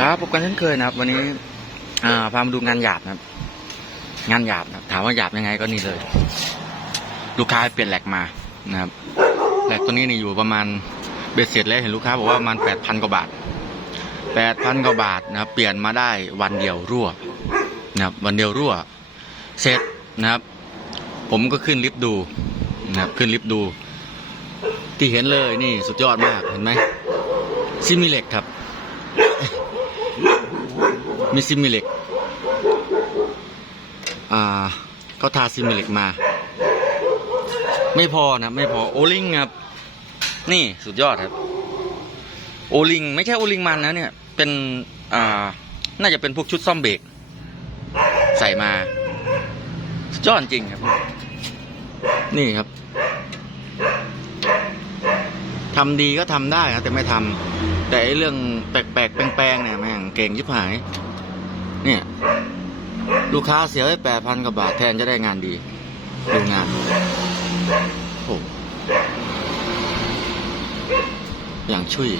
ครับพบกันเช่นเคยนะครับ วันนี้พามาดูงานหยาบนะครับ งานหยาบนะครับถามว่าหยาบยังไงก็นี่เลย ลูกค้าเปลี่ยนแหลกมานะครับแหลกตัวนี้นี่อยู่ประมาณเบ็ดเสร็จแล้วเห็นลูกค้าบอกว่าประมาณแปดพันกว่าบาทแปดพันกว่าบาทนะครับ เปลี่ยนมาได้วันเดียวรั่วนะครับ วันเดียวรั่ว เสร็จนะครับ ผมก็ขึ้นลิฟต์ดูนะครับ ขึ้นลิฟต์ดู ที่เห็นเลยนี่สุดยอดมากเห็นไหมซิมิเล็กครับ มีซิมิเล็กอ่าเขาทาซิมิเล็กมา ไม่พอนะไม่พอโอลิงครับ นี่สุดยอดครับ โอลิง ไม่ใช่โอลิงมันนะเนี่ย เป็นอ่าน่าจะเป็นพวกชุดซ่อมเบรกใส่มาสุดยอดจริงครับ นี่ครับทำดีก็ทำได้นะแต่ไม่ทำแต่ไอ้เรื่องแปลกๆแปลงๆเนี่ยแม่งเก่งชิบหาย เนี่ย ลูกค้าเสียไปแปดพันกว่าบาทแทนจะได้งานดีดูงานโอ้อย่างช่วย